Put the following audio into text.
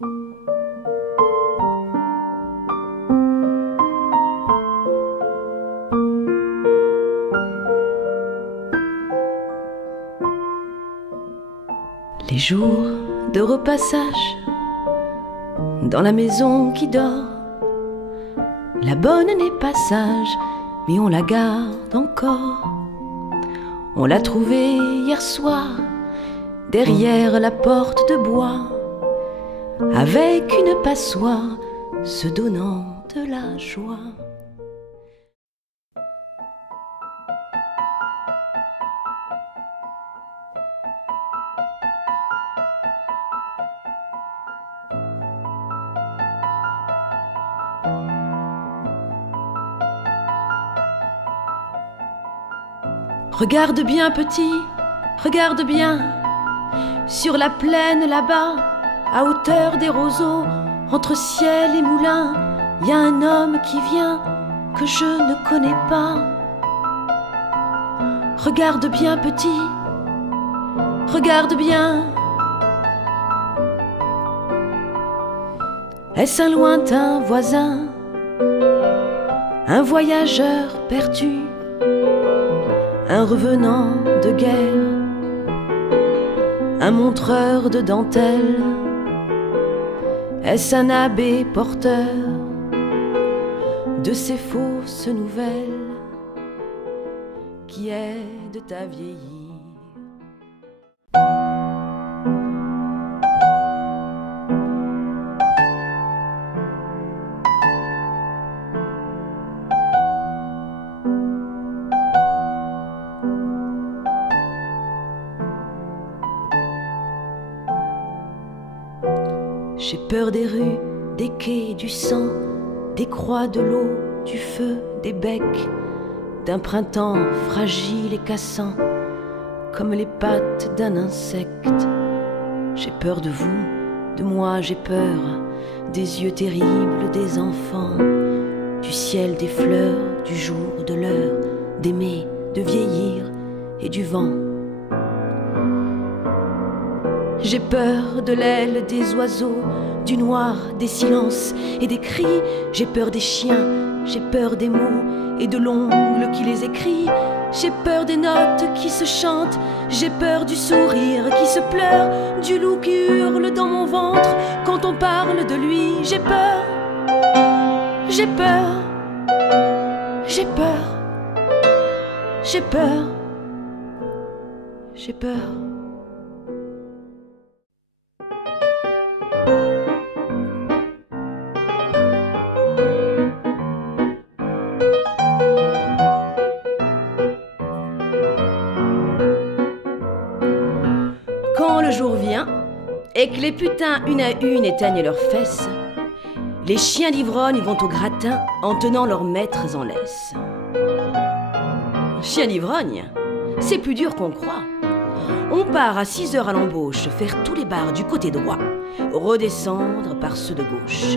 Les jours de repassage dans la maison qui dort, la bonne n'est pas sage, mais on la garde encore. On l'a trouvée hier soir derrière la porte de bois, avec une passoire se donnant de la joie. Regarde bien petit, regarde bien, sur la plaine là-bas, à hauteur des roseaux, entre ciel et moulin, y a un homme qui vient que je ne connais pas. Regarde bien petit, regarde bien. Est-ce un lointain voisin, un voyageur perdu, un revenant de guerre, un montreur de dentelle? Est-ce un abbé porteur de ces fausses nouvelles qui aident à vieillir? J'ai peur des rues, des quais, du sang, des croix, de l'eau, du feu, des becs, d'un printemps fragile et cassant, comme les pattes d'un insecte. J'ai peur de vous, de moi j'ai peur, des yeux terribles des enfants, du ciel, des fleurs, du jour, de l'heure, d'aimer, de vieillir et du vent. J'ai peur de l'aile des oiseaux, du noir, des silences et des cris. J'ai peur des chiens, j'ai peur des mots et de l'ongle qui les écrit. J'ai peur des notes qui se chantent, j'ai peur du sourire qui se pleure, du loup qui hurle dans mon ventre quand on parle de lui. J'ai peur, j'ai peur, j'ai peur, j'ai peur, j'ai peur. Quand le jour vient et que les putains une à une éteignent leurs fesses, les chiens d'ivrogne vont au gratin en tenant leurs maîtres en laisse. Chien d'ivrogne, c'est plus dur qu'on croit. On part à 6 heures à l'embauche, faire tous les bars du côté droit, redescendre par ceux de gauche.